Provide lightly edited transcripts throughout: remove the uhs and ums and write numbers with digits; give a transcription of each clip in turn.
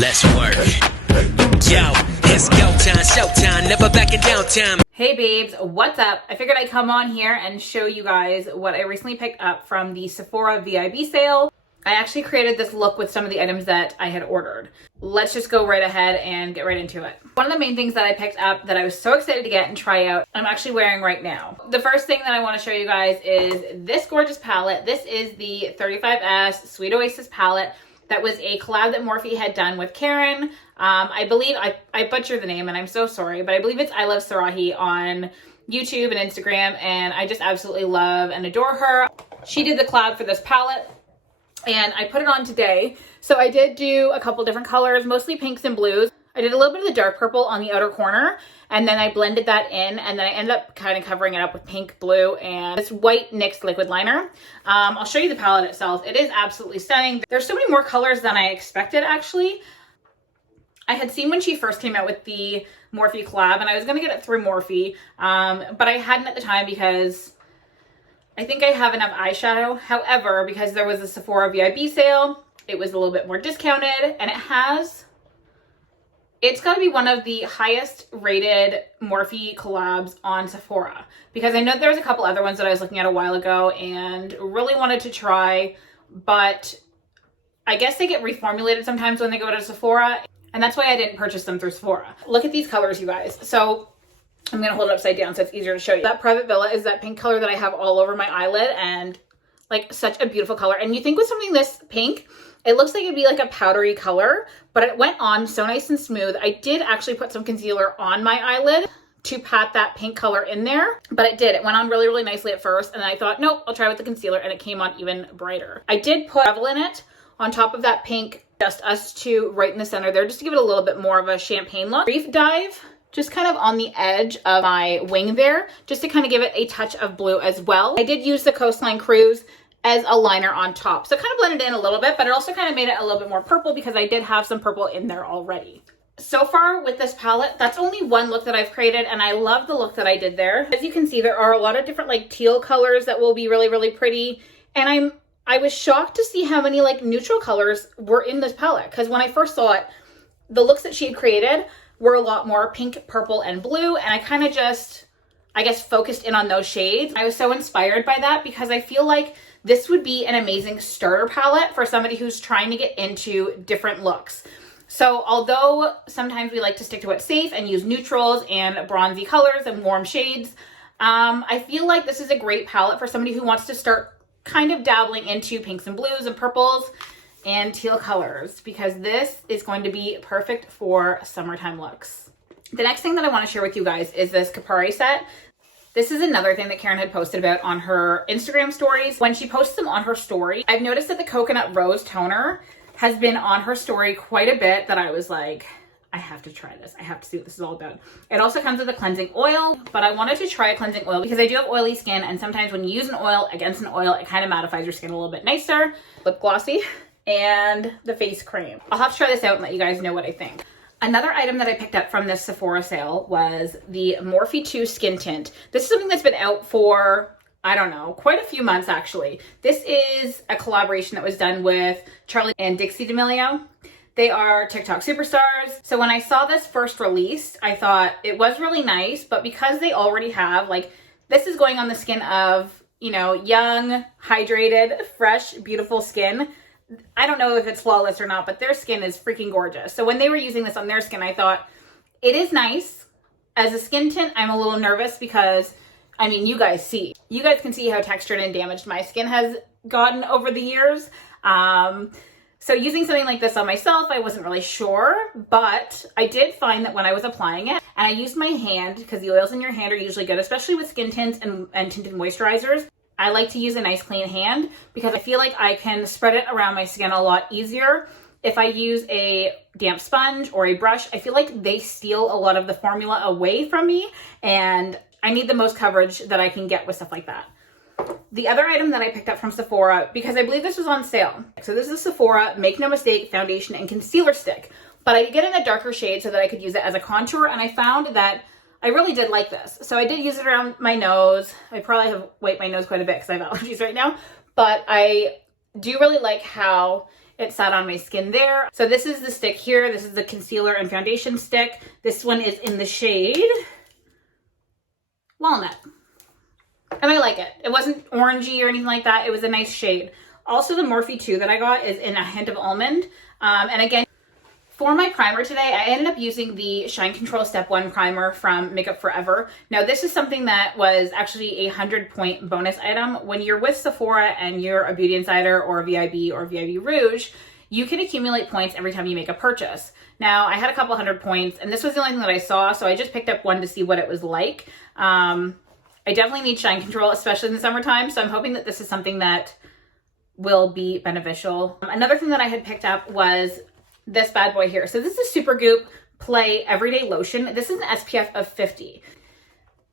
Let's work. Yo, it's go time, showtime, never backing down time. Hey babes, what's up? I figured I'd come on here and show you guys what I recently picked up from the Sephora VIB sale. I actually created this look with some of the items that I had ordered. Let's just go right ahead and get right into it. One of the main things that I picked up that I was so excited to get and try out, I'm actually wearing right now. The first thing that I want to show you guys is this gorgeous palette. This is the 35S Sweet Oasis palette. That was a collab that Morphe had done with Karen. I believe, I butchered the name and I'm so sorry, but I believe it's I Love Sarahi on YouTube and Instagram, and I just absolutely love and adore her. She did the collab for this palette and I put it on today. So I did do a couple different colors, mostly pinks and blues. I did a little bit of the dark purple on the outer corner, and then I blended that in, and then I ended up kind of covering it up with pink, blue, and this white NYX liquid liner. I'll show you the palette itself. It is absolutely stunning. There's so many more colors than I expected, actually. I had seen when she first came out with the Morphe collab, and I was going to get it through Morphe, but I hadn't at the time because I think I have enough eyeshadow. However, because there was a Sephora VIB sale, it was a little bit more discounted, and it's got to be one of the highest rated Morphe collabs on Sephora, because I know there's a couple other ones that I was looking at a while ago and really wanted to try, but I guess they get reformulated sometimes when they go to Sephora, and that's why I didn't purchase them through Sephora. Look at these colors, you guys. So I'm going to hold it upside down so it's easier to show you. That Private Villa is that pink color that I have all over my eyelid, and like such a beautiful color. And you think with something this pink, it looks like it'd be like a powdery color, but it went on so nice and smooth. I did actually put some concealer on my eyelid to pat that pink color in there, but it did. It went on really, really nicely at first, and then I thought, nope, I'll try with the concealer, and it came on even brighter. I did put Revel in it on top of that pink, just us two right in the center there, just to give it a little bit more of a champagne look. Brief dive, just kind of on the edge of my wing there, just to kind of give it a touch of blue as well. I did use the Coastline Cruise as a liner on top. So it kind of blended in a little bit, but it also kind of made it a little bit more purple because I did have some purple in there already. So far with this palette, that's only one look that I've created, and I love the look that I did there. As you can see, there are a lot of different like teal colors that will be really, really pretty. And I was shocked to see how many like neutral colors were in this palette, because when I first saw it, the looks that she had created were a lot more pink, purple, and blue, and I kind of just, I guess, focused in on those shades. I was so inspired by that because I feel like this would be an amazing starter palette for somebody who's trying to get into different looks. So although sometimes we like to stick to what's safe and use neutrals and bronzy colors and warm shades, I feel like this is a great palette for somebody who wants to start kind of dabbling into pinks and blues and purples and teal colors, because this is going to be perfect for summertime looks. The next thing that I want to share with you guys is this Capari set. This is another thing that Karen had posted about on her Instagram stories. When she posts them on her story, I've noticed that the Coconut Rose Toner has been on her story quite a bit, that I was like, I have to try this. I have to see what this is all about. It also comes with a cleansing oil, but I wanted to try a cleansing oil because I do have oily skin, and sometimes when you use an oil against an oil, it kind of mattifies your skin a little bit nicer. Lip glossy and the face cream. I'll have to try this out and let you guys know what I think. Another item that I picked up from this Sephora sale was the Morphe 2 Skin Tint. This is something that's been out for, I don't know, quite a few months actually. This is a collaboration that was done with Charli and Dixie D'Amelio. They are TikTok superstars. So when I saw this first released, I thought it was really nice, but because they already have, like, this is going on the skin of, you know, young, hydrated, fresh, beautiful skin. I don't know if it's flawless or not, but their skin is freaking gorgeous. So when they were using this on their skin, I thought it is nice. As a skin tint, I'm a little nervous because, I mean, you guys can see how textured and damaged my skin has gotten over the years. So using something like this on myself, I wasn't really sure, but I did find that when I was applying it, and I used my hand, because the oils in your hand are usually good, especially with skin tints and tinted moisturizers. I like to use a nice clean hand because I feel like I can spread it around my skin a lot easier. If I use a damp sponge or a brush, I feel like they steal a lot of the formula away from me, and I need the most coverage that I can get with stuff like that. The other item that I picked up from Sephora, because I believe this was on sale. So this is Sephora Make No Mistake Foundation and Concealer Stick, but I did get in a darker shade so that I could use it as a contour, and I found that I really did like this. So I did use it around my nose. I probably have wiped my nose quite a bit because I have allergies right now, but I do really like how It sat on my skin there. So this is the stick here. This is the concealer and foundation stick. This one is in the shade Walnut. And I like it. It wasn't orangey or anything like that. It was a nice shade. Also, the Morphe 2 that I got is in a hint of almond. And again, for my primer today, I ended up using the Shine Control Step 1 primer from Makeup Forever. Now, this is something that was actually a 100-point bonus item. When you're with Sephora and you're a Beauty Insider or VIB or VIB Rouge, you can accumulate points every time you make a purchase. Now, I had a couple hundred points, and this was the only thing that I saw, so I just picked up one to see what it was like. I definitely need Shine Control, especially in the summertime, so I'm hoping that this is something that will be beneficial. Another thing that I had picked up was this bad boy here. So this is Supergoop Play Everyday Lotion. This is an SPF of 50.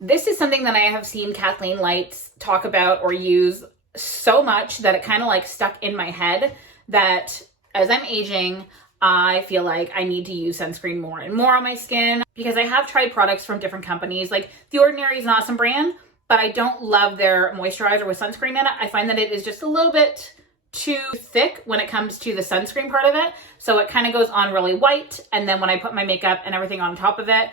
This is something that I have seen Kathleen Lights talk about or use so much that it kind of like stuck in my head that as I'm aging, I feel like I need to use sunscreen more and more on my skin because I have tried products from different companies. Like The Ordinary is an awesome brand, but I don't love their moisturizer with sunscreen in it. I find that it is just a little bit too thick when it comes to the sunscreen part of it. So it kind of goes on really white. And then when I put my makeup and everything on top of it,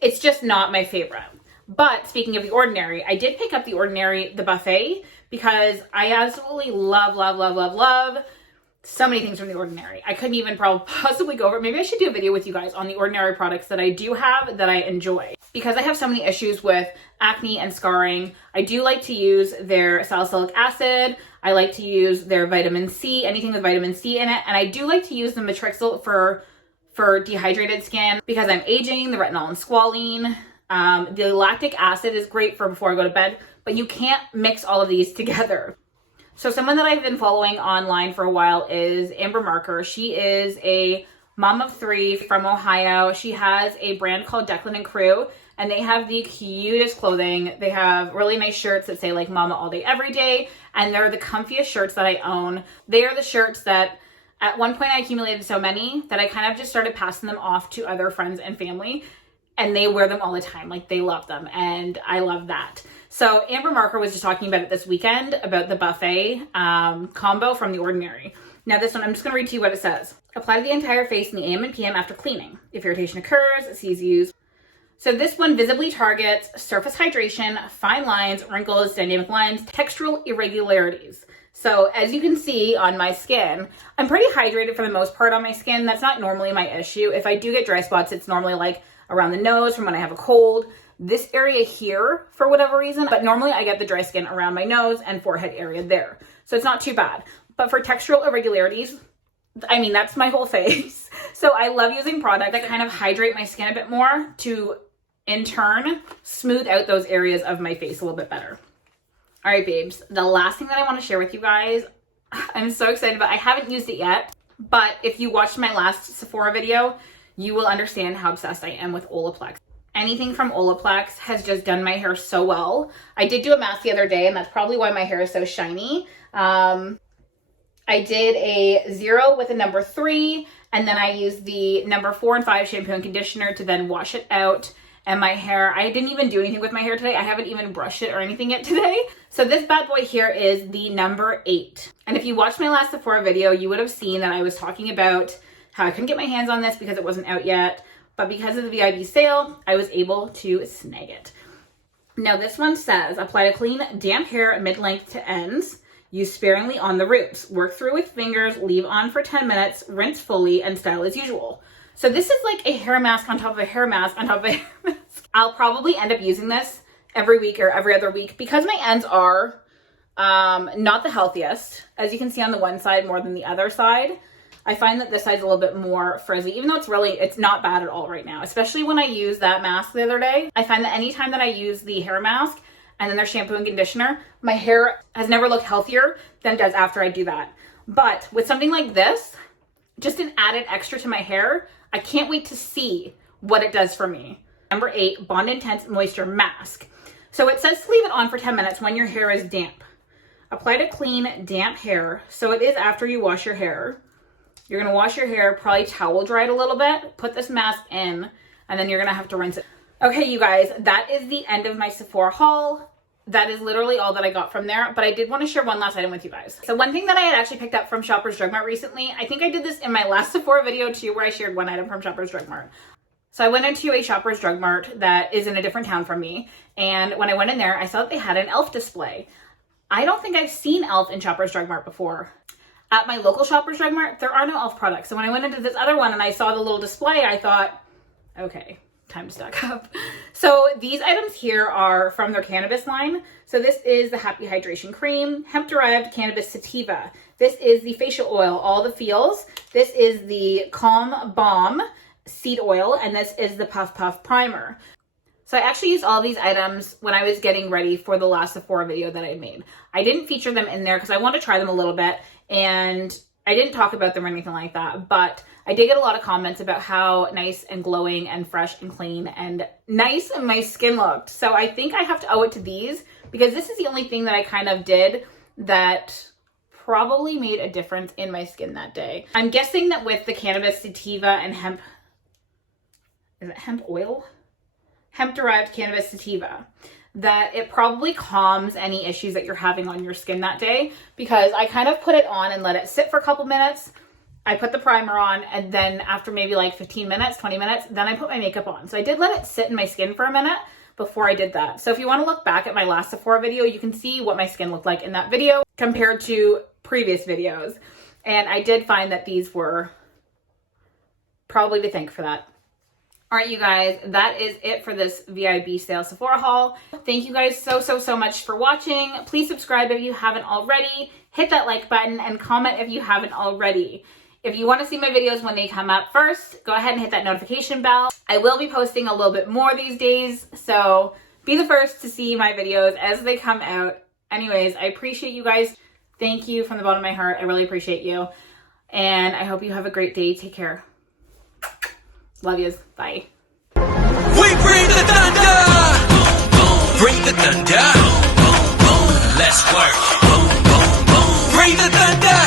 it's just not my favorite. But speaking of The Ordinary, I did pick up The Ordinary, the buffet, because I absolutely love, love, love, love, love so many things from The Ordinary. I couldn't even probably possibly go over it. Maybe I should do a video with you guys on The Ordinary products that I do have that I enjoy. Because I have so many issues with acne and scarring, I do like to use their salicylic acid. I like to use their vitamin C, anything with vitamin C in it. And I do like to use the Matrixyl for dehydrated skin because I'm aging, the retinol and squalene. The lactic acid is great for before I go to bed, but you can't mix all of these together. So someone that I've been following online for a while is Amber Marker. She is a mom of 3 from Ohio. She has a brand called Declan and Crew, and they have the cutest clothing. They have really nice shirts that say like Mama All Day Every Day, and they're the comfiest shirts that I own. They are the shirts that at one point I accumulated so many that I kind of just started passing them off to other friends and family, and they wear them all the time. Like they love them, and I love that. So Amber Marker was just talking about it this weekend about the buffet combo from The Ordinary. Now this one, I'm just gonna read to you what it says. Apply to the entire face in the AM and PM after cleaning. If irritation occurs, cease use. So this one visibly targets surface hydration, fine lines, wrinkles, dynamic lines, textural irregularities. So as you can see on my skin, I'm pretty hydrated for the most part on my skin. That's not normally my issue. If I do get dry spots, it's normally like around the nose from when I have a cold. This area here for whatever reason, but normally I get the dry skin around my nose and forehead area there. So it's not too bad. But for textural irregularities, I mean, that's my whole face. So I love using products that kind of hydrate my skin a bit more to, in turn, smooth out those areas of my face a little bit better. All right, babes, the last thing that I want to share with you guys, I'm so excited about. I haven't used it yet, but if you watched my last Sephora video, you will understand how obsessed I am with Olaplex. Anything from Olaplex has just done my hair so well. I did do a mask the other day, and that's probably why my hair is so shiny. I did a 0 with a number 3, and then I used the number 4 and 5 shampoo and conditioner to then wash it out. And my hair, I didn't even do anything with my hair today. I haven't even brushed it or anything yet today. So this bad boy here is the number 8. And if you watched my last Sephora video, you would have seen that I was talking about how I couldn't get my hands on this because it wasn't out yet. But because of the VIB sale, I was able to snag it. Now this one says, apply to clean damp hair mid-length to ends. Use sparingly on the roots. Work through with fingers, leave on for 10 minutes, rinse fully, and style as usual. So this is like a hair mask on top of a hair mask on top of a hair mask. I'll probably end up using this every week or every other week because my ends are not the healthiest. As you can see on the one side more than the other side. I find that this side's a little bit more frizzy, even though it's not bad at all right now, especially when I used that mask the other day. I find that anytime that I use the hair mask and then their shampoo and conditioner, my hair has never looked healthier than it does after I do that. But with something like this, just an added extra to my hair, I can't wait to see what it does for me. Number 8, Bond Intense Moisture Mask. So it says to leave it on for 10 minutes when your hair is damp. Apply to clean, damp hair. So it is after you wash your hair. You're going to wash your hair, probably towel dry it a little bit, put this mask in, and then you're going to have to rinse it. Okay, you guys, that is the end of my Sephora haul. that is literally all that I got from there, but I did want to share one last item with you guys. So one thing that I had actually picked up from Shoppers Drug Mart recently, I think I did this in my last Sephora video too, where I shared one item from Shoppers Drug Mart. So I went into a Shoppers Drug Mart that is in a different town from me, and when I went in there, I saw that they had an e.l.f. display. I don't think I've seen e.l.f. in Shoppers Drug Mart before. At my local Shoppers Drug Mart, there are no e.l.f. products. So when I went into this other one and I saw the little display, I thought, okay, time to stock up. So these items here are from their cannabis line. So this is the Happy Hydration Cream, hemp-derived cannabis sativa. This is the facial oil, All the Feels. This is the Calm Balm seed oil, and this is the Puff Puff Primer. So I actually used all these items when I was getting ready for the last Sephora video that I made. I didn't feature them in there because I wanted to try them a little bit, and I didn't talk about them or anything like that, but I did get a lot of comments about how nice and glowing and fresh and clean and nice my skin looked. So I think I have to owe it to these, because this is the only thing that I kind of did that probably made a difference in my skin that day. I'm guessing that with the cannabis sativa and hemp, is it hemp oil? Hemp-derived cannabis sativa, that it probably calms any issues that you're having on your skin that day, because I kind of put it on and let it sit for a couple minutes. I put the primer on, and then after maybe like 15 minutes, 20 minutes, then I put my makeup on. So I did let it sit in my skin for a minute before I did that. So if you want to look back at my last Sephora video, you can see what my skin looked like in that video compared to previous videos. And I did find that these were probably to thank for that. All right, you guys, that is it for this VIB Sale Sephora haul. Thank you guys so much for watching. Please subscribe if you haven't already. Hit that like button and comment if you haven't already. If you want to see my videos when they come up first, go ahead and hit that notification bell. I will be posting a little bit more these days, so be the first to see my videos as they come out. Anyways, I appreciate you guys. Thank you from the bottom of my heart. I really appreciate you. And I hope you have a great day. Take care. Love yous. Bye. We bring the thunder!